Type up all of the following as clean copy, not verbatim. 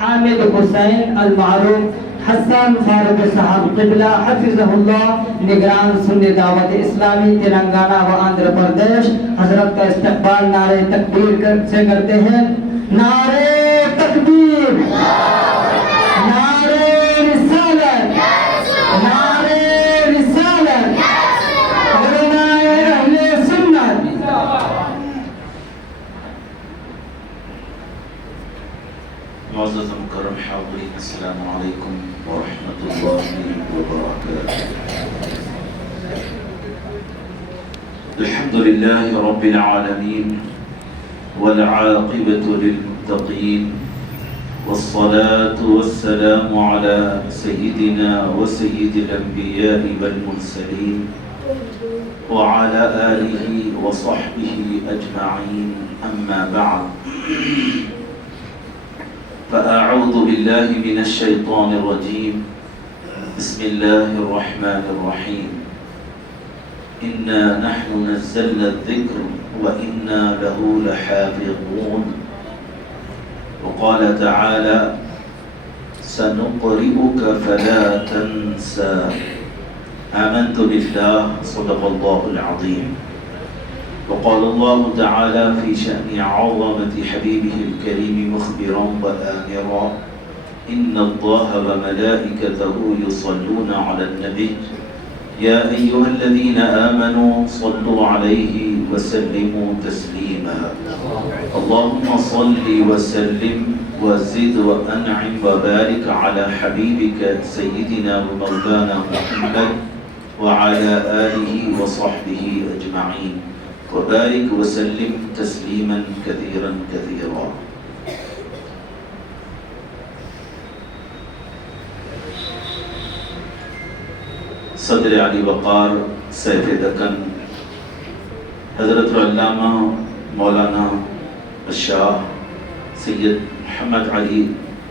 حامد حسین المعروف حسن فاروق صاحب قبلہ حفظہ اللہ، نگران سنی دعوت اسلامی تلنگانہ و آندھرا پردیش، حضرت کا استقبال نعرہ تکبیر سے کرتے ہیں۔ نعرہ تکبیر، نعرہ رسالت، نعرہ رسالت، علماء اہل سنت۔ معزز مکرم حاضرین، السلام علیکم ورحمۃ اللہ وبرکاتہ۔ الحمد للہ رب العالمین والعاقبۃ للمتقین والصلاة والسلام على سيدنا وسيد الأنبياء والمرسلين وعلى آله وصحبه أجمعين، أما بعد، فأعوذ بالله من الشيطان الرجيم، بسم الله الرحمن الرحيم، إنا نحن نزلنا الذكر وإنا له لحافظون، وقال تعالى سنقرئك فلا تنسى، آمنت بالله صدق الله العظيم، وقال الله تعالى في شأن عظمة حبيبه الكريم مخبرا وآمرا، إن الله وملائكته يصلون على النبي يا أيها الذين آمنوا صلوا عليه وسلموا تسليما، اللهم صل وسلم وزد وأنعم وبارك على حبيبك سيدنا ومولانا محمد وعلى آله وصحبه أجمعين، وبارك وسلم تسلیما كثيرا كثيرا۔ صدر علی وقار سیف دکن حضرت علامہ مولانا الشاہ سید محمد علی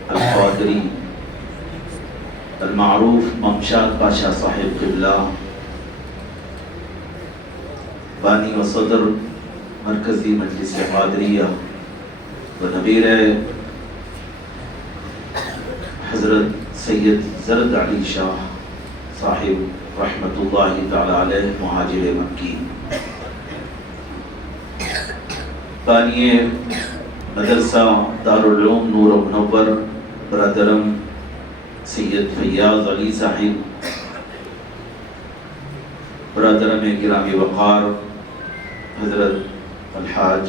القادری المعروف ممشاد پاشا صاحب قبلہ، بانی و صدر مرکزی مجلس قادریہ و نبیر حضرت سید زرد علی شاہ صاحب رحمت اللہ تعالی علیہ مہاجر مکی، بانی مدرسہ دارالعلوم نور و منور برادرم سید فیاض علی صاحب، برادرم گرامی وقار حضرت الحاج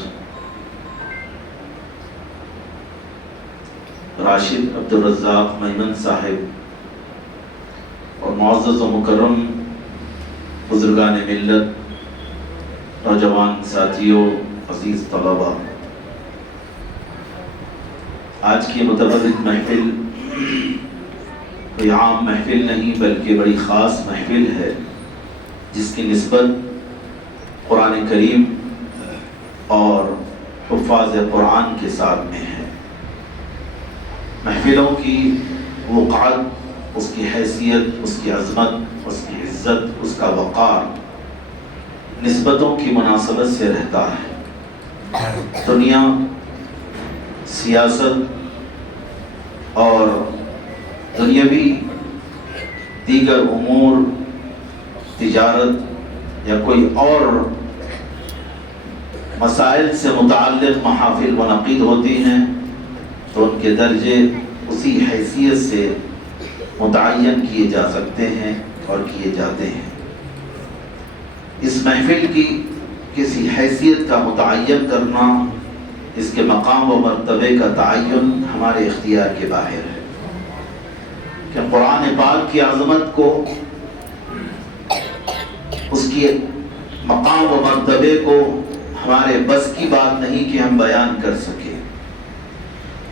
راشد عبدالرزاق میمن صاحب، اور معزز و مکرم بزرگان ملت، نوجوان ساتھیوں، عزیز طلباء، آج کی متبرک محفل کوئی عام محفل نہیں بلکہ بڑی خاص محفل ہے، جس کی نسبت قرآن کریم اور حفاظ قرآن کے ساتھ میں ہے۔ محفلوں کی وقعت، اس کی حیثیت، اس کی عظمت، اس کی عزت، اس کا وقار نسبتوں کی مناسبت سے رہتا ہے۔ دنیا، سیاست اور دنیاوی دیگر امور، تجارت یا کوئی اور مسائل سے متعلق محافل منعقد ہوتی ہیں تو ان کے درجے اسی حیثیت سے متعین کیے جا سکتے ہیں اور کیے جاتے ہیں۔ اس محفل کی کسی حیثیت کا متعین کرنا، اس کے مقام و مرتبے کا تعین ہمارے اختیار کے باہر ہے، کہ قرآن پاک کی عظمت کو، اس کی مقام و مرتبے کو ہمارے بس کی بات نہیں کہ ہم بیان کر سکیں۔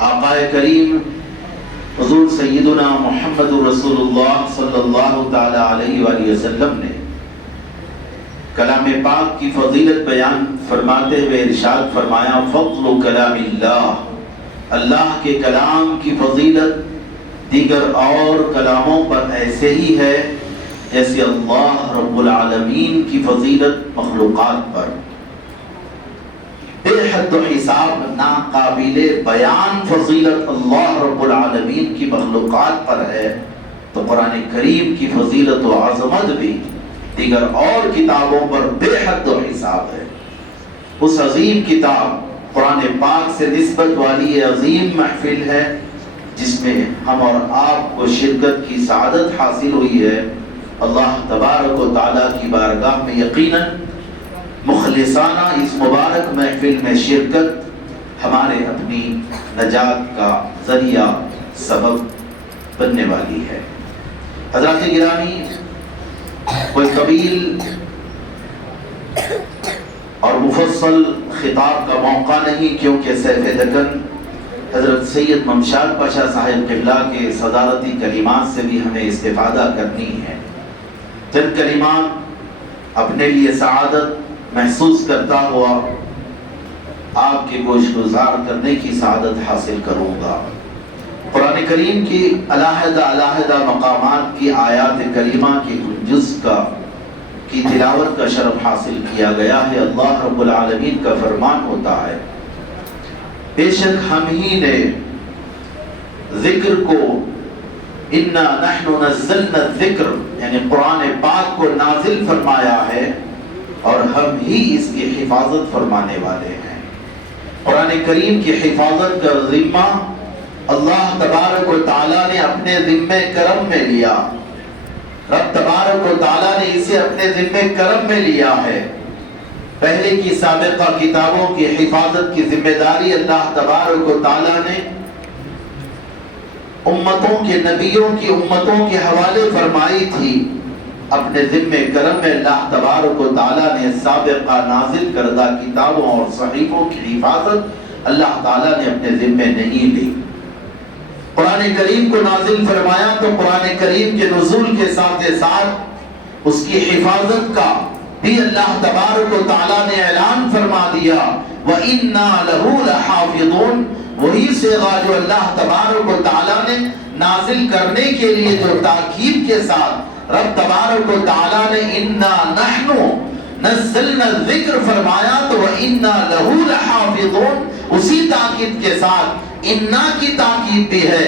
آقا کریم حضور سیدنا محمد رسول اللہ صلی اللہ تعالی علیہ وآلہ وسلم نے کلام پاک کی فضیلت بیان فرماتے ہوئے ارشاد فرمایا، فضل کلام اللہ، اللہ کے کلام کی فضیلت دیگر اور کلاموں پر ایسے ہی ہے جیسے اللہ رب العالمین کی فضیلت مخلوقات پر۔ بے حد و حساب ناقابل بیان فضیلت اللہ رب العالمین کی مخلوقات پر ہے، تو قرآن کریم کی فضیلت و عظمت بھی دیگر اور کتابوں پر بے حد و حساب ہے۔ اس عظیم کتاب قرآن پاک سے نسبت والی عظیم محفل ہے جس میں ہم اور آپ کو شرکت کی سعادت حاصل ہوئی ہے۔ اللہ تبارک و تعالیٰ کی بارگاہ میں یقیناً مخلصانہ اس مبارک محفل میں شرکت ہمارے اپنی نجات کا ذریعہ سبب بننے والی ہے۔ حضرات گرامی، کوئی طویل اور مفصل خطاب کا موقع نہیں، کیونکہ سیف دکن حضرت سید ممشاد پاشا صاحب قبلہ کے صدارتی کلمات سے بھی ہمیں استفادہ کرنی ہے۔ چند کلمات اپنے لیے سعادت محسوس کرتا ہوا آپ کے گوش گزار کرنے کی سعادت حاصل کروں گا۔ قرآن کریم کی علیحدہ مقامات کی آیات کریمہ کے جز کی تلاوت کا شرف حاصل کیا گیا ہے۔ اللہ رب العالمین کا فرمان ہوتا ہے، بے شک ہم ہی نے ذکر کو انا نحن نزلنا الذکر یعنی قرآن پاک کو نازل فرمایا ہے اور ہم ہی اس کی حفاظت فرمانے والے ہیں۔ قرآن کریم کی حفاظت کا ذمہ اللہ تبارک و تعالیٰ نے اپنے ذمہ کرم میں لیا، رب تبارک و تعالیٰ نے اسے اپنے ذمہ کرم میں لیا ہے۔ پہلے کی سابقہ کتابوں کی حفاظت کی ذمہ داری اللہ تبارک و تعالیٰ نے امتوں کے نبیوں کی امتوں کے حوالے فرمائی تھی۔ اپنے ذمہ کرم میں اللہ تبارک و تعالیٰ نے سابقہ نازل کردہ کتابوں اور صحیفوں کی حفاظت اللہ تعالیٰ نے اپنے ذمہ نہیں لی۔ قرآن کریم کو نازل فرمایا تو قرآن کریم کے نزول کے ساتھ ساتھ اس کی حفاظت کا بھی اللہ تبارک و تعالیٰ نے اعلان فرما دیا، وَإِنَّا لَهُ لَحَافِظُونَ۔ وہی صیغہ جو اللہ تبارک و تعالیٰ نے نازل کرنے کے لیے جو تاکید کے ساتھ رب تبارک و تعالیٰ نے اِنَّا نَحْنُ نَزَّلْنَا الذِّكْرَ فرمایا تو وَإِنَّا لَهُ لَحَافِظُونَ، اسی تاکید کے ساتھ اِنَّا کی تاکید بھی ہے،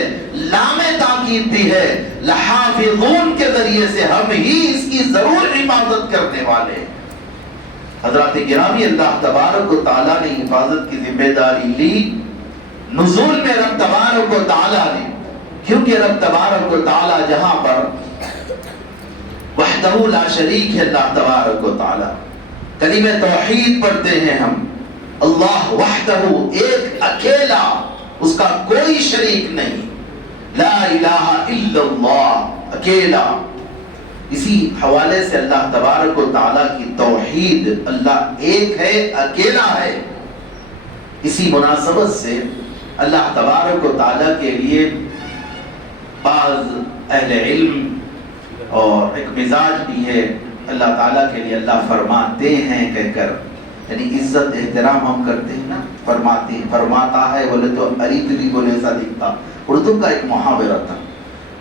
لام تاکید بھی ہے، لحافظون کے ذریعے سے ہم ہی اس کی ضرور حفاظت کرنے والے ہیں۔ حضرات گرامی، اللہ تبارک و تعالیٰ نے حفاظت کی ذمہ داری لی نزول میں رب تبارک و تعالیٰ نے، کیونکہ رب تبارک و تعالیٰ جہاں پر وحدہ لا شریک ہے اللہ تبارک و تعالیٰ، کلمہ توحید پڑھتے ہیں ہم، اللہ وحدہ ایک اکیلا، اس کا کوئی شریک نہیں، لا الہ الا اللہ اکیلا۔ اسی حوالے سے اللہ تبارک و تعالیٰ کی توحید، اللہ ایک ہے، اکیلا ہے۔ اسی مناسبت سے اللہ تبارک و تعالیٰ کے لیے بعض اہل علم اور ایک مزاج بھی ہے، اللہ تعالیٰ کے لیے اللہ فرماتے ہیں کہہ کر، یعنی عزت احترام ہم کرتے ہیں نا، فرماتا ہے بولے تو علی بھی بولے ایسا دکھتا، اردو کا ایک محاورہ تھا۔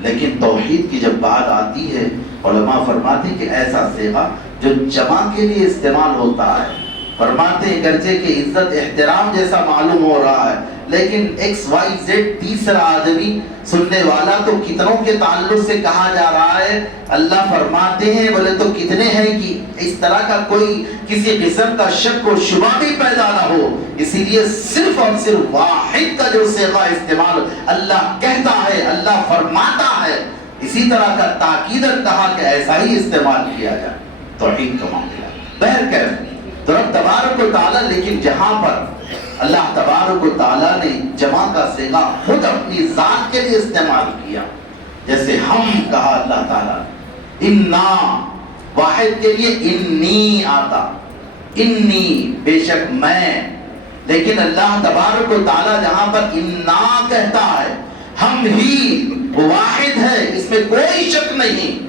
لیکن توحید کی جب بات آتی ہے علماء فرماتے ہیں کہ ایسا صیغہ جو جمع کے لیے استعمال ہوتا ہے، فرماتے ہیں گرچہ کہ عزت احترام جیسا معلوم ہو رہا ہے، لیکن ایکس وائی زیڈ تیسرا آدمی سننے والا تو کتنوں کے تعلق سے کہا جا رہا ہے۔ اللہ فرماتے ہیں بولے تو کتنے ہیں کہ اس طرح کا کوئی کسی قسم کا شک و شبہ بھی پیدا نہ ہو، اسی لیے صرف اور صرف واحد کا جو صیغہ استعمال اللہ کہتا ہے، اللہ فرماتا ہے، اسی طرح کا تاکیداً کہا کہ ایسا ہی استعمال کیا جائے توحید کا معاملہ۔ بہرکیف تو رب تبارک و تعالیٰ، لیکن جہاں پر اللہ تبارک و تعالیٰ نے جمع کا صیغہ خود اپنی ذات کے لیے استعمال کیا، جیسے ہم کہا اللہ تعالیٰ انا، واحد کے لیے انی آتا، انی بے شک میں، لیکن اللہ تبارک و تعالیٰ جہاں پر انا کہتا ہے، ہم ہی، وہ واحد ہے، اس میں کوئی شک نہیں،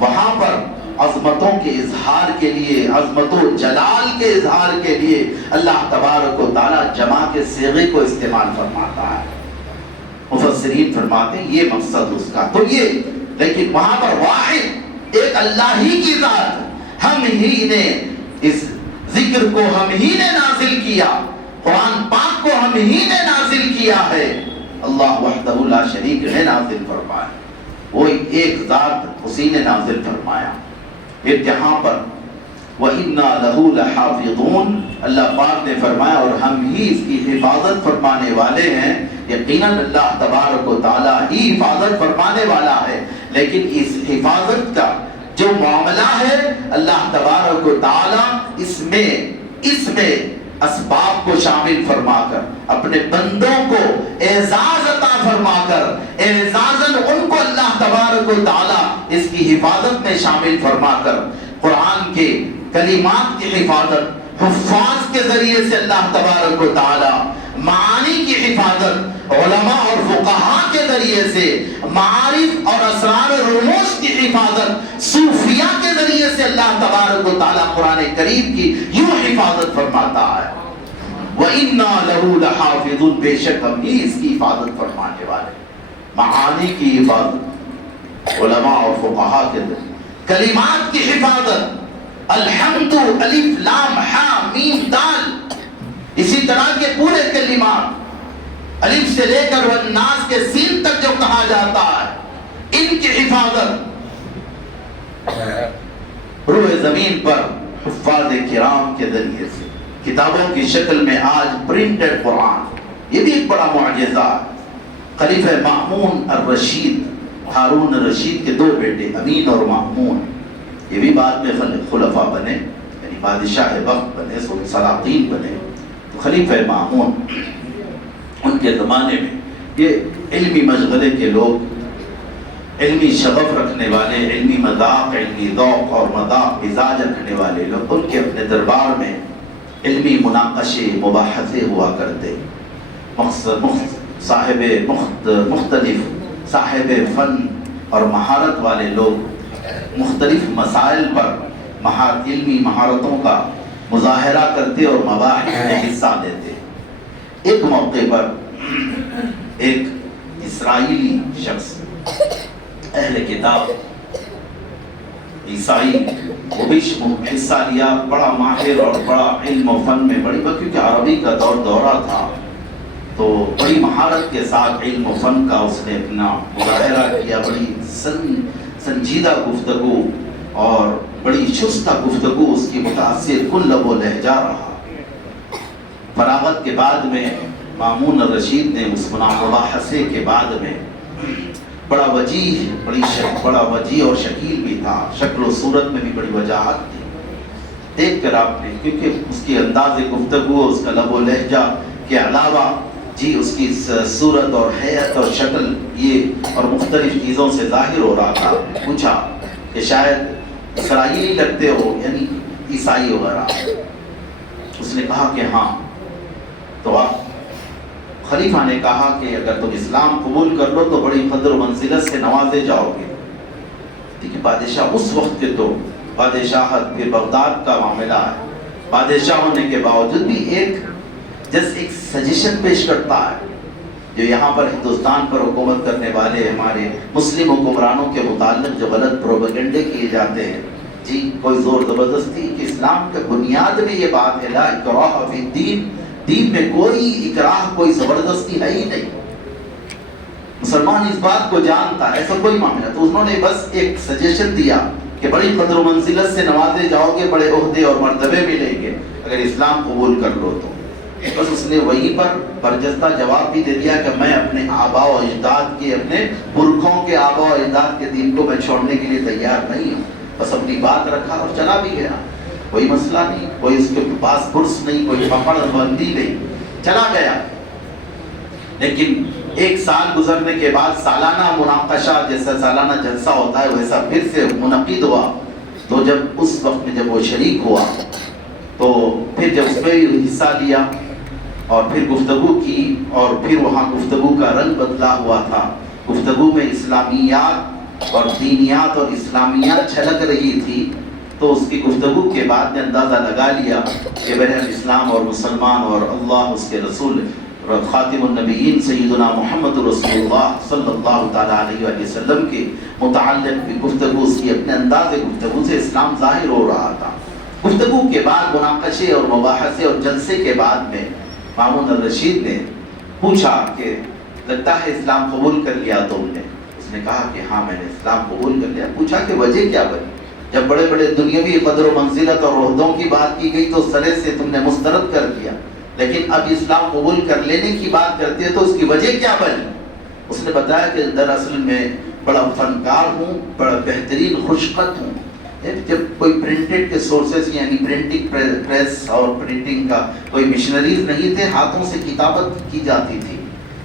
وہاں پر عظمتوں کے اظہار کے لیے، عظمت و جلال کے اظہار کے لیے اللہ تبارک و تعالیٰ جمع کے صیغے کو استعمال فرماتا ہے۔ مفسرین فرماتے ہیں یہ مقصد اس کا تو یہ، لیکن وہاں پر واحد ایک اللہ ہی کی ذات، ہم ہی نے اس ذکر کو ہم ہی نے نازل کیا، قرآن پاک کو ہم ہی نے نازل کیا ہے، اللہ وحدہ لا شریک نے نازل فرمایا، وہی ایک ذات اسی نے نازل فرمایا۔ پھر جہاں پر وَإِنَّا لَهُ لَحَافِظُونَ، اللہ پاک نے فرمایا اور ہم ہی اس کی حفاظت فرمانے والے ہیں۔ یقیناً اللہ تبارک و تعالیٰ ہی حفاظت فرمانے والا ہے، لیکن اس حفاظت کا جو معاملہ ہے اللہ تبارک و تعالیٰ اس میں اسباب کو شامل فرما کر اپنے بندوں کو اعزاز عطا فرما کر اعزازاً ان کو اللہ تبارک و تعالیٰ اس کی حفاظت میں شامل فرما کر قرآن کے کلمات کی حفاظت حفاظ کے ذریعے سے اللہ تبارک و تعالیٰ، معانی کی حفاظت علماء اور فقہاء کے ذریعے سے، معارف اور اسرار و رموز کی حفاظت صوفیاء کے ذریعے سے اللہ تبارک و تعالیٰ قرآن کریم کی یوں حفاظت فرماتا ہے۔ وَإِنَّا لَهُ لَحَافِظُونَ، بے شک ہم ہی اس کی حفاظت فرمانے والے، معانی کی حفاظت علماء اور فقہاء کے ذریعے، کلمات کی حفاظت الحمد الف لام ہا میم دال، اسی طرح کے پورے کلمات الف سے لے کر والناس کے سین تک جو کہا جاتا ہے، ان کی حفاظت روح زمین پر حفاظ کرام کے ذریعے سے کتابوں کی شکل میں آج پرنٹڈ قرآن، یہ بھی ایک بڑا معجزہ ہے۔ خلیفہ مأمون الرشید، ہارون الرشید کے دو بیٹے امین اور مأمون، یہ بھی بعد میں خلفاء بنے، یعنی بادشاہ وقت بنے، سلاطین بنے۔ تو خلیفہ مأمون ان کے زمانے میں یہ علمی مشغلے کے لوگ، علمی شغف رکھنے والے، علمی مذاق، علمی ذوق اور مذاق مزاج رکھنے والے لوگ، ان کے اپنے دربار میں علمی مناقشے مباحثے ہوا کرتے۔ مختلف صاحب فن اور مہارت والے لوگ مختلف مسائل پر علمی مہارتوں کا مظاہرہ کرتے اور مباحث میں حصہ لیتے۔ ایک موقع پر ایک اسرائیلی شخص، اہل کتاب عیسائی، وہ بھی حصہ لیا، بڑا ماہر اور بڑا علم و فن میں کیونکہ عربی کا دورہ تھا تو بڑی مہارت کے ساتھ علم و فن کا اس نے اپنا مظاہرہ کیا، بڑی سنجیدہ گفتگو اور بڑی شستہ گفتگو اس کی متاثر کن لب و لہجہ رہا۔ فراغت کے بعد میں مأمون الرشید نے اس مباحثے کے بعد میں بڑا وجیح اور شکیل بھی تھا، شکل و صورت میں بھی بڑی وجاہت تھی، دیکھ کر آپ نے، کیونکہ اس کی انداز گفتگو، اس کا لب و لہجہ کے علاوہ اس کی صورت اور حیت اور شکل یہ اور مختلف چیزوں سے ظاہر ہو رہا تھا۔ پوچھا کہ شاید اسرائیلی لگتے ہو، یعنی عیسائی وغیرہ۔ اس نے کہا کہ ہاں۔ تو خلیفہ نے کہا کہ اگر تم اسلام قبول کر لو تو بڑی قدر و منزلت سے نوازے جاؤ گے۔ دیکھیں بادشاہ اس وقت کے تو بادشاہت پھر بغداد کا معاملہ ہے، بادشاہ ہونے کے باوجود بھی ایک سجیشن پیش کرتا ہے جو یہاں پر ہندوستان پر حکومت کرنے والے ہمارے مسلم حکمرانوں کے متعلق جو غلط پروپیگنڈے کیے جاتے ہیں، جی کوئی زور زبردستی، کہ اسلام کے بنیاد میں یہ بات ہے لا اکراہ فی الدین، دین میں کوئی اکراہ، کوئی زبردستی ہے ہی نہیں، مسلمان اس بات کو جانتا ہے، ایسا کوئی معاملہ۔ تو انہوں نے بس ایک سجیشن دیا کہ بڑی قدر و منزلت سے نوازے جاؤ گے، بڑے عہدے اور مرتبے ملیں گے اگر اسلام قبول کر لو تو۔ بس اس نے وہیں پر برجستہ جواب بھی دے دیا کہ میں اپنے آباء و اجداد کے، اپنے پرکھوں کے آباء و اجداد کے دین کو میں چھوڑنے کے لیے تیار نہیں ہوں۔ بس اپنی بات رکھا اور چلا بھی گیا، کوئی مسئلہ نہیں، کوئی اس کے پاس پرس نہیں، کوئی پکڑ بندی نہیں، چلا گیا۔ لیکن ایک سال گزرنے کے بعد سالانہ مناقشہ، جیسا سالانہ جلسہ ہوتا ہے ویسا پھر سے منعقد ہوا۔ تو جب اس وقت میں جب وہ شریک ہوا تو پھر جب اس میں حصہ لیا اور پھر گفتگو کی، اور پھر وہاں گفتگو کا رنگ بدلا ہوا تھا، گفتگو میں اسلامیات اور دینیات اور اسلامیات چھلک رہی تھی۔ تو اس کی گفتگو کے بعد نے اندازہ لگا لیا کہ بہرحال اسلام اور مسلمان اور اللہ، اس کے رسول خاتم النبیین سیدنا محمد رسول اللہ صلی اللہ تعالیٰ علیہ وآلہ وسلم کے متعلق بھی گفتگو، اس کی اپنے انداز گفتگو سے اسلام ظاہر ہو رہا تھا۔ گفتگو کے بعد مناقشے اور مباحثے اور جلسے کے بعد میں مامون الرشید نے پوچھا کہ لگتا ہے اسلام قبول کر لیا تم نے؟ اس نے کہا کہ ہاں میں نے اسلام قبول کر لیا۔ پوچھا کہ وجہ کیا بنی؟ جب بڑے بڑے دنیاوی قدر و منزلت اور عہدوں کی بات کی گئی تو سرے سے تم نے مسترد کر دیا، لیکن اب اسلام قبول کر لینے کی بات کرتے تو اس کی وجہ کیا بنی؟ اس نے بتایا کہ دراصل میں بڑا فنکار ہوں، بڑا بہترین خوشخط ہوں۔ جب کوئی پرنٹڈ کے سورسز یعنی پرنٹنگ پریس اور پرنٹنگ کا کوئی مشنریز نہیں تھے، ہاتھوں سے کتابت کی جاتی تھی،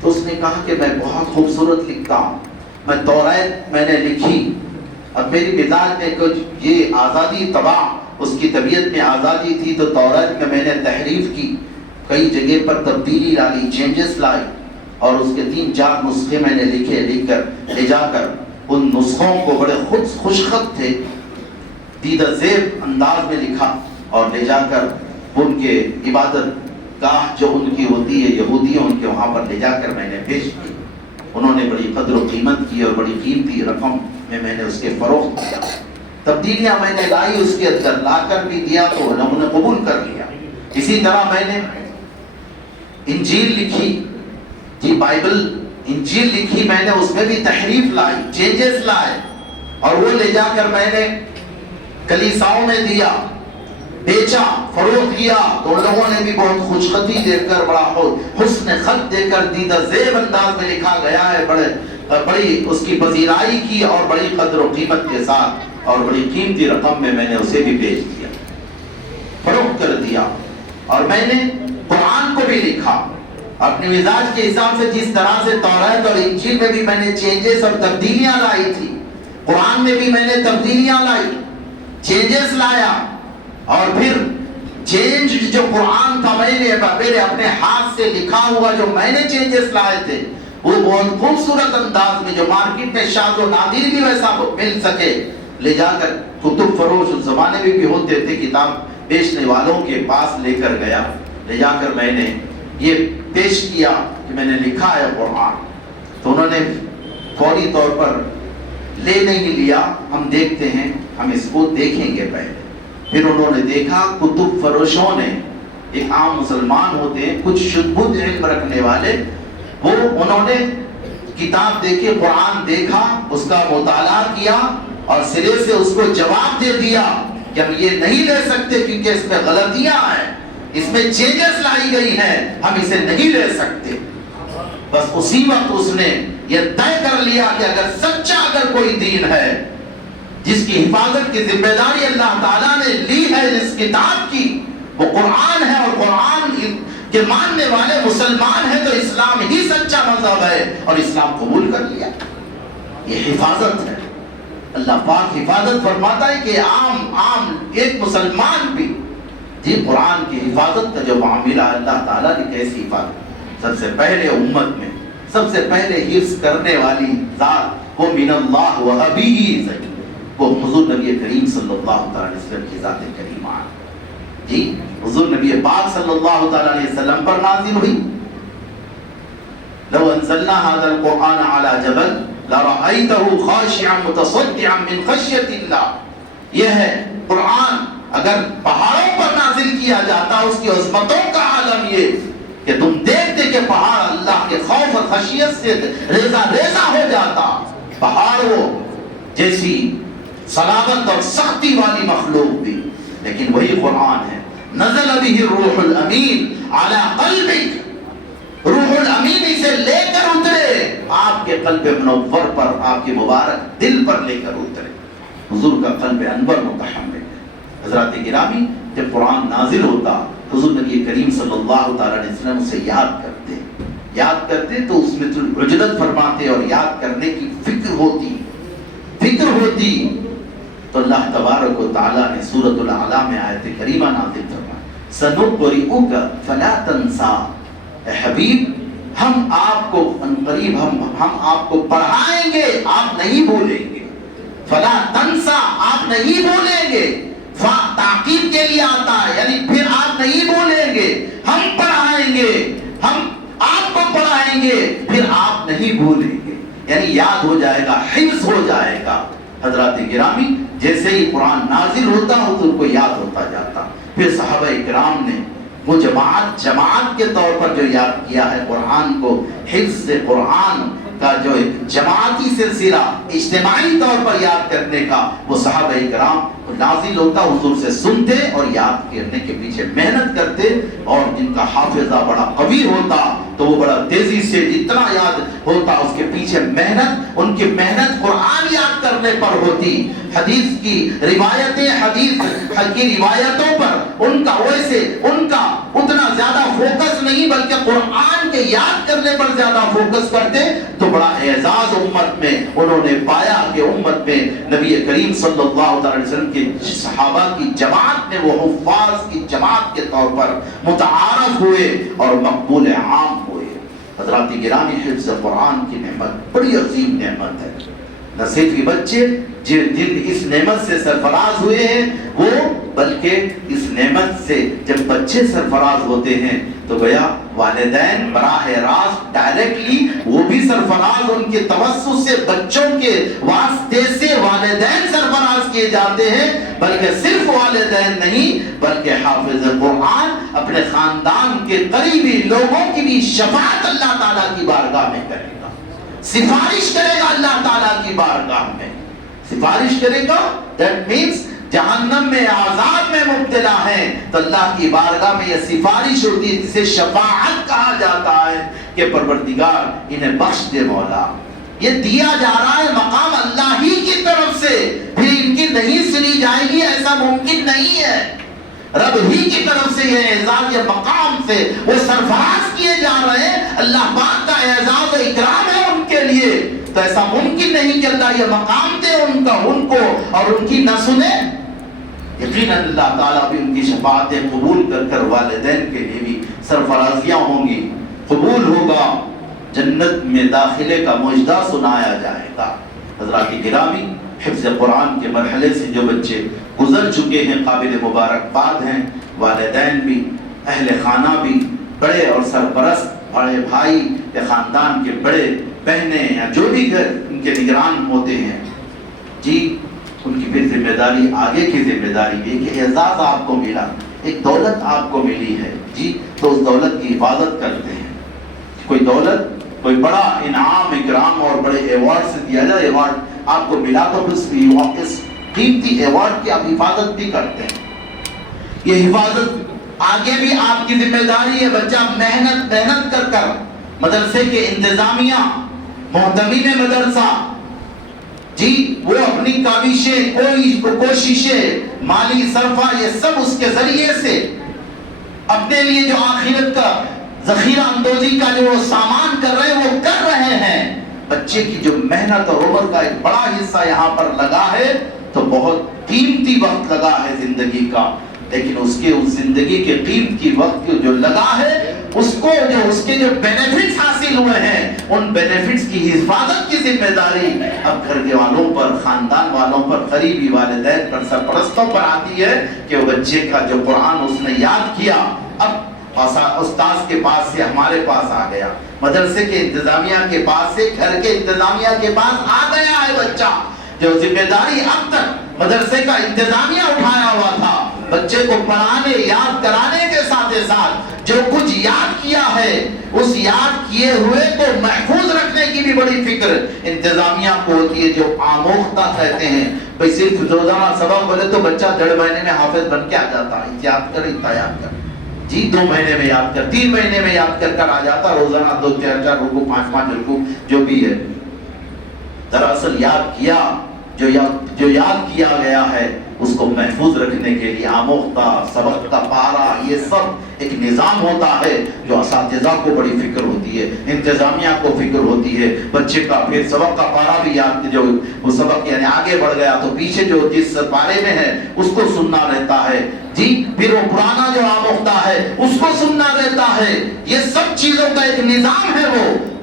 تو اس نے کہا کہ میں بہت خوبصورت لکھتا ہوں، میں توریت میں نے لکھی، اب میری مزاج میں کچھ یہ آزادی طبع، اس کی طبیعت میں آزادی تھی تو توریت میں نے تحریف کی، کئی جگہ پر تبدیلی ڈالی، چینجز لائی، اور اس کے 3-4 نسخے میں نے لکھے، لکھ کر لے جا کر ان نسخوں کو بڑے خوشخط تھے، دیدہ زیب انداز میں لکھا اور لے جا کر ان کے عبادت گاہ جو ان کی ہوتی ہے یہودیوں، ان کے وہاں پر لے جا کر میں نے پیش کی۔ انہوں نے بڑی قدر و قیمت کی اور بڑی قیمتی رقم میں نے اس کے فروخت کیا۔ تبدیلیاں میں نے لائی اس کے اندر، لا کر بھی دیا تو انہوں نے قبول کر لیا۔ اسی طرح میں نے انجیل لکھی، جی بائبل انجیل لکھی میں نے، اس میں بھی تحریف لائی، چینجز لائے، اور وہ لے جا کر میں نے کلیساؤں میں دیا، بیچا، فروخت کیا، تو ان لوگوں نے بھی بہت خوشخطی دے کر، بڑا حسن خط دے کر دیدہ زیب انداز میں لکھا گیا ہے، بڑی اس کی پذیرائی کی اور بڑی قدر و قیمت کے ساتھ اور بڑی قیمتی رقم میں نے اسے بھی بیچ دیا، فروخت کر دیا۔ اور میں نے قرآن کو بھی لکھا اپنے مزاج کے حساب سے، جس طرح سے توریت اور انجیل میں بھی میں نے چینجز اور تبدیلیاں لائی تھی، قرآن میں بھی میں نے تبدیلیاں لائی، چینجز لایا، اور پھر چینج جو قرآن تھا میں نے میرے اپنے ہاتھ سے لکھا ہوا جو میں نے چینجز لائے تھے، وہ بہت خوبصورت انداز میں جو مارکیٹ میں شاذ و نادر بھی ویسا مل سکے، لے جا کر کتب فروش اس زمانے میں بھی ہوتے تھے، کتاب بیچنے والوں کے پاس لے کر گیا، لے جا کر میں نے یہ پیش کیا کہ میں نے لکھا ہے قرآن۔ تو انہوں نے فوری طور پر لے نہیں لیا، ہم دیکھتے ہیں، ہم اس کو دیکھیں گے پہلے۔ پھر انہوں نے دیکھا، کتب فروشوں نے، ایک عام مسلمان ہوتے ہیں کچھ شدبد علم رکھنے والے، وہ انہوں نے کتاب دیکھی، قرآن دیکھا، اس کا مطالعہ کیا اور سرے سے اس کو جواب دے دیا کہ ہم یہ نہیں لے سکتے کیونکہ اس میں غلطیاں ہیں، اس میں چینجز لائی گئی ہیں، ہم اسے نہیں لے سکتے۔ بس اسی وقت اس نے یہ طے کر لیا کہ اگر کوئی دین ہے جس کی حفاظت کی ذمہ داری اللہ تعالیٰ نے لی ہے اس کتاب کی، وہ قرآن ہے، اور قرآن کے ماننے والے مسلمان ہیں، تو اسلام ہی سچا مذہب ہے، اور اسلام قبول کر لیا۔ یہ حفاظت ہے، اللہ پاک حفاظت فرماتا ہے کہ عام ایک مسلمان بھی، جی قرآن کی حفاظت کا جو معاملہ اللہ تعالیٰ نے کیسی حفاظت، سب سے پہلے امت میں سب سے پہلے حفظ کرنے والی ذات وہ من اللہ و ابیہ، وہ حضور نبی کریم صلی اللہ علیہ وسلم کی ذات کریمہ ہے۔ جی حضور نبی پاک صلی اللہ علیہ وسلم پر نازل ہوئی، لو انزلنا هذا القرآن على جبل لرأيته خاشعا متصدعا من خشية اللہ۔ یہ ہے قرآن اگر پہاڑوں پر نازل کیا جاتا، اس کی عظمتوں کا عالم یہ کہ تم دیکھتے کہ پہاڑ اللہ کے خوف اور خشیت سے ریزہ ریزہ ہو جاتا، پہاڑ وہ جیسی صلابت اور سختی والی مخلوق بھی، لیکن وہی قرآن ہے، نزل به الروح الامین علی قلبک، روح الامین اسے لے کر اترے آپ کے قلب منور پر، آپ کے مبارک دل پر لے کر اترے، حضور کا قلب انور متحمل ہے۔ حضرات گرامی، جب قرآن نازل ہوتا حضور نبی کریم صلی اللہ علیہ وسلم اسے یاد کرتے تو اس میں عجلت فرماتے اور یاد کرنے کی فکر ہوتی تو اللہ تبارک و تعالیٰ نے سورۃ الاعلیٰ میں آیت کریمہ نازل فرمائی، سنقرئک فلا تنسا، اے حبیب ہم آپ کو قریب ہم آپ کو پڑھائیں گے، آپ نہیں بھولیں گے، فلا تنسا آپ نہیں بھولیں گے، تاکید کے لیے آتا ہے، یعنی پھر آپ نہیں بولیں گے، ہم پڑھائیں گے، ہم آپ کو پڑھائیں گے، پھر آپ نہیں بھولیں گے، یعنی یاد ہو جائے گا، حفظ ہو جائے گا۔ حضرات گرامی، جیسے ہی قرآن نازل ہوتا ہو تو ان کو یاد ہوتا جاتا۔ پھر صحابہ کرام نے وہ جماعت کے طور پر جو یاد کیا ہے قرآن کو، حفظ قرآن کا جو جماعتی سلسلہ اجتماعی طور پر یاد کرنے کا، وہ صحابہ کرام نازل ہوتا حضور سے سنتے اور یاد کرنے کے پیچھے محنت کرتے، اور جن کا حافظہ بڑا قوی ہوتا تو وہ بڑا تیزی سے جتنا یاد ہوتا اس کے پیچھے محنت، ان کی محنت قرآن یاد کرنے پر ہوتی، حدیث کی روایتیں، حدیث کی روایتوں پر ان کا اتنا زیادہ فوکس نہیں بلکہ قرآن کے یاد کرنے پر زیادہ فوکس کرتے، تو بڑا اعزاز امت میں انہوں نے پایا کہ امت میں نبی کریم صلی اللہ علیہ وسلم کے صحابہ کی جماعت میں وہ حفاظ کی جماعت کے طور پر متعارف ہوئے اور مقبول عام ہوئے۔ حضرات گرامی، حفظ قرآن کی نعمت بڑی عظیم نعمت ہے۔ نہ صرف بچے جن اس نعمت سے سرفراز ہوئے ہیں وہ، بلکہ اس نعمت سے جب بچے سرفراز ہوتے ہیں تو گویا والدین براہ راست ڈائریکٹلی وہ بھی سرفراز، ان کے توسط سے بچوں کے واسطے سے والدین سرفراز کیے جاتے ہیں، بلکہ صرف والدین نہیں بلکہ حافظ قرآن اپنے خاندان کے قریبی لوگوں کی بھی شفاعت اللہ تعالیٰ کی بارگاہ میں کرے گا، سفارش کرے گا اللہ تعالیٰ کی بارگاہ میں، سفارش کرے گا۔ دیٹ مینس جہنم میں عذاب میں مبتلا ہے تو اللہ کی بارگاہ میں یہ سفارش ہوتی ہے جسے شفاعت کہا جاتا ہے کہ پروردگار انہیں بخش دے مولا۔ یہ دیا جا رہا ہے مقام اللہ ہی کی طرف سے، پھر ان کی نہیں سنی جائے گی ایسا ممکن نہیں ہے۔ رب ہی کی طرف سے یہ اعزاز، یہ مقام سے وہ سرفراز کیے جا رہے ہیں، اللہ پاک کا اعزاز و اکرام ہے ان کے لیے، تو ایسا ممکن نہیں کہ اللہ یہ مقام دے ان کو اور ان کی نہ سنے۔ یقیناً اللہ تعالیٰ بھی ان کی شفاعتیں قبول کر والدین کے لیے بھی سرفرازیاں ہوں گی، قبول ہوگا، جنت میں داخلے کا مجدہ سنایا جائے گا۔ حضرات گرامی، حفظ قرآن کے مرحلے سے جو بچے گزر چکے ہیں قابل مبارکباد ہیں، والدین بھی، اہل خانہ بھی، بڑے اور سرپرست، بڑے بھائی یا خاندان کے بڑے بہنیں یا جو بھی گھر ان کے نگران ہوتے ہیں، جی ان کی پھر ذمہ داری، آگے کی ذمہ داری یہ کہ اعزاز آپ کو ملا، ایک دولت آپ کو ملی ہے جی، تو اس دولت کی حفاظت کرتے ہیں۔ کوئی دولت، کوئی بڑا انعام اکرام اور بڑے ایوارڈ سے دیا جائے، ایوارڈ آپ کو ملا تو اس قیمتی ایوارڈ کی آپ حفاظت بھی کرتے ہیں۔ یہ حفاظت آگے بھی آپ کی ذمہ داری ہے۔ بچہ محنت کر مدرسے کے انتظامیہ، محتمین مدرسہ، جی وہ اپنی کاوشیں، کوششیں، مالی صرفہ، یہ سب اس کے ذریعے سے اپنے لیے جو آخرت کا ذخیرہ اندوزی کا جو سامان کر رہے ہیں وہ کر رہے ہیں۔ بچے کی جو محنت اور عمر کا ایک بڑا حصہ یہاں پر لگا ہے تو بہت قیمتی وقت لگا ہے زندگی کا، لیکن اس زندگی کے قیمتی وقت جو لگا ہے اس کے جو بینیفٹس حاصل ہوئے ہیں، ان بینیفٹس کی حفاظت کی ذمہ داری اب گھر کے والوں پر، خاندان والوں پر، قریبی والدین پر، سرپرستوں پر آتی ہے کہ وہ بچے کا جو قرآن اس نے یاد کیا اب استاذ کے پاس سے ہمارے پاس آ گیا، مدرسے کے انتظامیہ کے پاس سے گھر کے انتظامیہ کے پاس آ گیا ہے بچہ، جو ذمہ داری اب تک مدرسے کا انتظامیہ اٹھایا ہوا تھا، بچے کو پڑھانے، یاد کرانے کے ساتھ جو کچھ یاد کیا ہے اس یاد کیے ہوئے کو محفوظ رکھنے کی بھی بڑی فکر انتظامیہ کو ہوتی ہے، جو آموختہ کہتے ہیں۔ بھئی صرف روزانہ سبق بولے تو بچہ 1.5 مہینے میں حافظ بن کے آ جاتا ہے، یاد کر اتنا یاد کر جی، 2 مہینے میں یاد کر، 3 مہینے میں یاد کر آ جاتا، روزانہ 2-4 رکوع، 5 رکوع جو بھی ہے۔ دراصل یاد کیا، جو یاد کیا گیا ہے اس کو محفوظ رکھنے کے لیے آموختہ، سبق کا پارا، یہ سب ایک نظام ہوتا ہے جو اساتذہ کو بڑی فکر ہوتی ہے، انتظامیہ کو فکر ہوتی ہے۔ بچے کا پھر سبق کا پارا بھی یاد، جو وہ سبق یعنی آگے بڑھ گیا تو پیچھے جو جس پارے میں ہے اس کو سننا رہتا ہے جی، پھر وہ پرانا جو آموختہ ہے اس کو سننا رہتا ہے۔ یہ سب چیزوں کا ایک نظام ہے،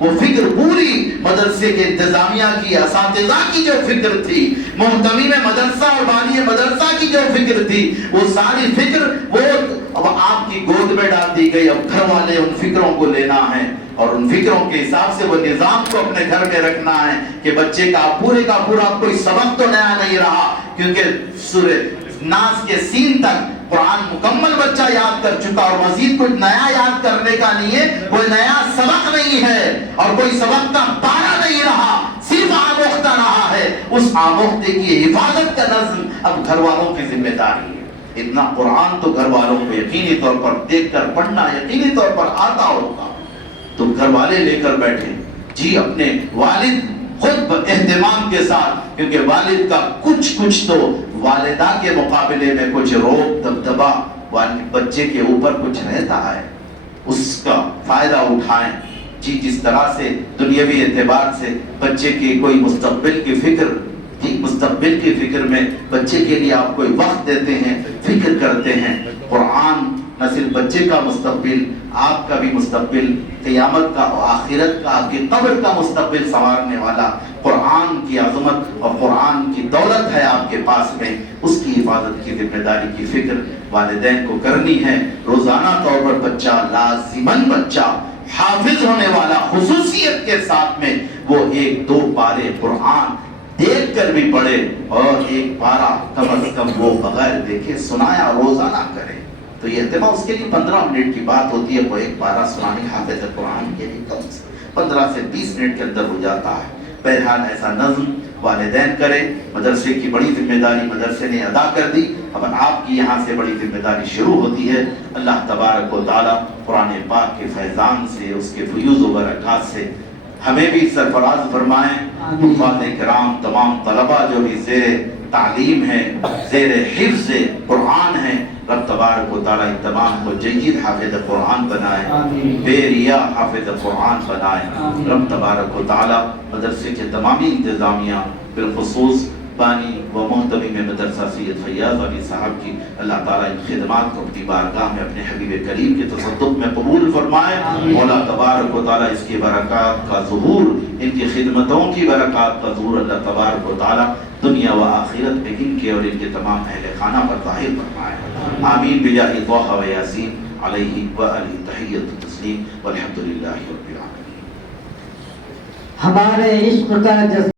وہ فکر پوری مدرسے کے انتظامیہ کی، اساتذہ کی جو فکر تھی، محتمین مدرسہ اور بانی مدرسہ کی جو فکر تھی، وہ ساری فکر وہ اب آپ کی گود میں ڈال دی گئی۔ اب گھر والے ان فکروں کو لینا ہے اور ان فکروں کے حساب سے وہ نظام کو اپنے گھر میں رکھنا ہے کہ بچے کا پورے کا پورا کوئی سبق تو نیا نہیں رہا، کیونکہ سورہ ناس کے سین تک قرآن مکمل بچہ یاد کر چکا اور مزید کچھ نیا یاد کرنے کا نہیں ہے، کوئی نیا سبق نہیں ہے اور کوئی سبق کا پارا نہیں رہا، صرف آموختہ رہا ہے۔ اس آموختے کی حفاظت کا نظم اب گھر والوں کی ذمہ داری ہے۔ اتنا قرآن تو گھر والوں کو یقینی طور پر دیکھ کر پڑھنا یقینی طور پر آتا ہوگا، تم گھر والے لے کر بیٹھے جی اپنے والد خود اہتمام کے ساتھ، کیونکہ والد کا کچھ تو والدہ کے مقابلے میں کچھ روب دبدبا بچے کے اوپر کچھ رہتا ہے، اس کا فائدہ اٹھائیں جی۔ جس طرح سے دنیاوی اعتبار سے بچے کے کوئی مستقبل کی فکر جی، مستقبل کی فکر میں بچے کے لیے آپ کوئی وقت دیتے ہیں، فکر کرتے ہیں، قرآن نہ صرف بچے کا مستقبل، آپ کا بھی مستقبل، قیامت کا، آخرت کا، آپ کی قبر کا مستقبل سنوارنے والا قرآن کی عظمت اور قرآن کی دولت ہے آپ کے پاس میں، اس کی حفاظت کی ذمہ داری کی فکر والدین کو کرنی ہے۔ روزانہ طور پر بچہ لازماً بچہ حافظ ہونے والا، خصوصیت کے ساتھ میں وہ 1-2 پارے قرآن دیکھ کر بھی پڑھے اور 1 پارا کم از کم وہ بغیر دیکھے سنایا روزانہ کرے، تو یہ اہتمام اس کے لیے 15 منٹ کی بات ہوتی ہے، وہ 1 پارا سنانے حافظ قرآن کے لیے کم سے 15 سے 20 منٹ کے اندر ہو جاتا ہے۔ بہرحال ایسا نظم والدین کرے، مدرسے کی بڑی ذمہ داری مدرسے نے ادا کر دی، اب آپ کی یہاں سے بڑی ذمہ داری شروع ہوتی ہے۔ اللہ تبارک و تعالی قرآن پاک کے فیضان سے، اس کے فیوز و برکات سے ہمیں بھی سرفراز فرمائیں۔ حفاظ کرام، تمام طلبہ جو بھی زیر تعلیم ہے، زیر حفظ قرآن ہے، رب تبارک و تعالی ان تمام کو جید حافظ قرآن بنائے، بے ریا حافظ قرآن بنائے۔ رب تبارک و تعالی مدرسے کے تمامی انتظامیہ، بالخصوص بانی و محتمی مدرسہ سید فیاض علی صاحب کی، اللہ تعالیٰ ان خدمات کو اپنی بارگاہ میں اپنے حبیب کریم کے تصدق میں قبول فرمائے۔ مولا تبارک و تعالیٰ اس کی برکات کا ظہور، ان کی خدمتوں کی برکات کا ظہور اللہ تبارک و تعالیٰ دنیا و آخرت میں ان کے اور ان کے تمام اہل خانہ پر ظاہر فرمائے۔ آمین بجاہ طہ و یاسین علیہ وآلہ تحیۃ و تسلیم والحمد للہ رب العالمین۔ ہمارے عشق کا